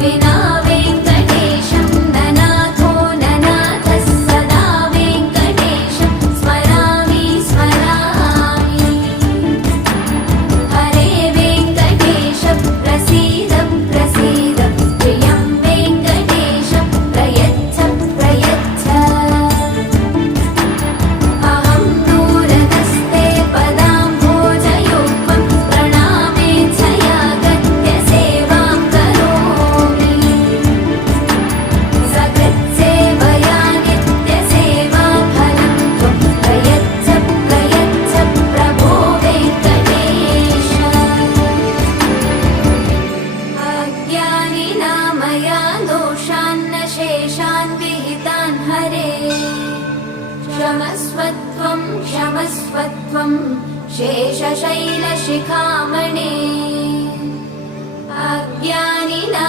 विना वेङ्कटेशं ननाथो ननाथः सदा वेङ्कटेशं स्मरामि स्मरामि। हरे वेङ्कटेश प्रसीद प्रसीद प्रियं वेङ्कटेश प्रयच्छ प्रयच्छ। अहं दूरतस्ते पदाम्भोजयुग्मं प्रणामेच्छया गत्य सेवां करोमि। सकृत्सेवया नित्यसेवाफलं त्वं प्रयच्छ प्रयच्छ प्रभो वेङ्कटेश। अज्ञानिना मया दोषान्न शेषान् विहितान् हरे। क्षमस्वत्वं क्षमस्वत्वं शेषशैलशिखामणे। अज्ञानिना